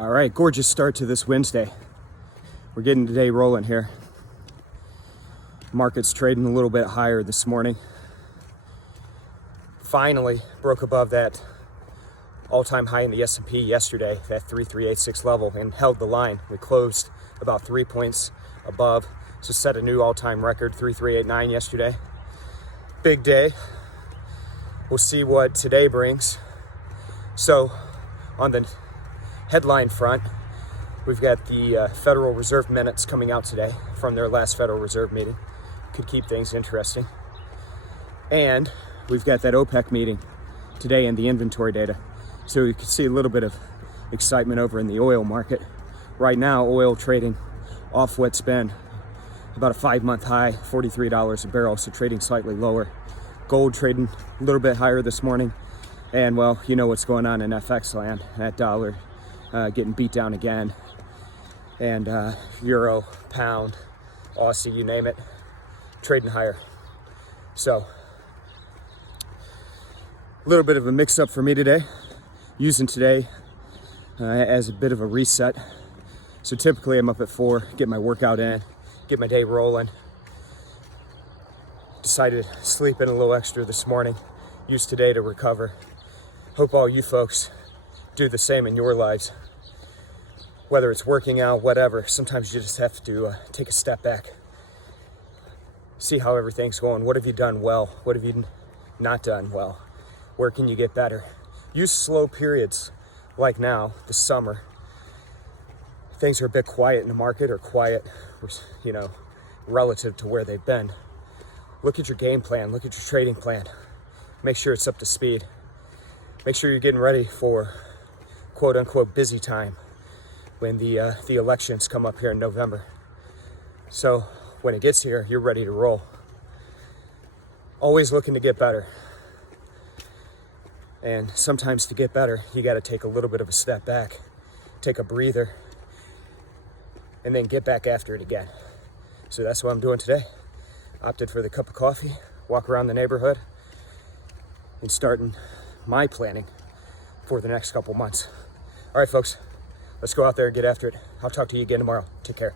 All right, gorgeous start to this Wednesday. We're getting the day rolling here. Market's trading a little bit higher this morning. Finally broke above that all-time high in the S&P yesterday, that 3386 level, and held the line. We closed about 3 points above, so set a new all-time record, 3389 yesterday. Big day. We'll see what today brings. So on the headline front, we've got the Federal Reserve minutes coming out today from their last Federal Reserve meeting. Could keep things interesting. And we've got that OPEC meeting today and the inventory data. So you can see a little bit of excitement over in the oil market. Right now, oil trading off what's been about a 5-month high, $43 a barrel, so trading slightly lower. Gold trading a little bit higher this morning. And well, you know what's going on in FX land. That dollar getting beat down again. And euro, pound, Aussie, you name it, trading higher. So a little bit of a mix-up for me today. Using today as a bit of a reset. So typically I'm up at 4, get my workout in, get my day rolling. Decided to sleep in a little extra this morning. Use today to recover. Hope all you folks do the same in your lives. Whether it's working out, whatever, sometimes you just have to take a step back. See how everything's going. What have you done well? What have you not done well? Where can you get better? Use slow periods like now, the summer. Things are a bit quiet in the market, or quiet, relative to where they've been. Look at your game plan, look at your trading plan. Make sure it's up to speed. Make sure you're getting ready for quote unquote busy time when the elections come up here in November. So when it gets here, you're ready to roll. Always looking to get better. And sometimes to get better, you got to take a little bit of a step back, take a breather, and then get back after it again. So that's what I'm doing today. Opted for the cup of coffee, walk around the neighborhood, and starting my planning for the next couple months. All right, folks, let's go out there and get after it. I'll talk to you again tomorrow. Take care.